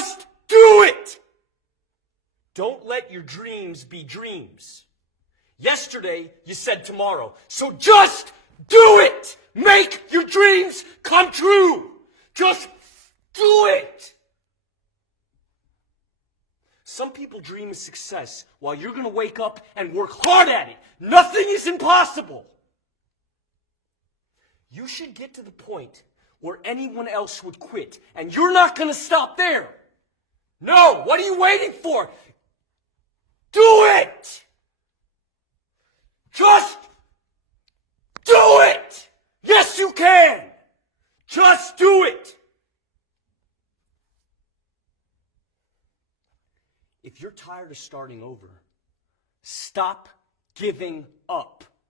Just do it! Don't let your dreams be dreams. Yesterday, you said tomorrow. So just do it! Make your dreams come true! Just do it! Some people dream of success while you're going to wake up and work hard at it. Nothing is impossible. You should get to the point where anyone else would quit, and you're not going to stop there. No, what are you waiting for? Do it! Just do it! Yes, you can! Just do it! If you're tired of starting over, stop giving up.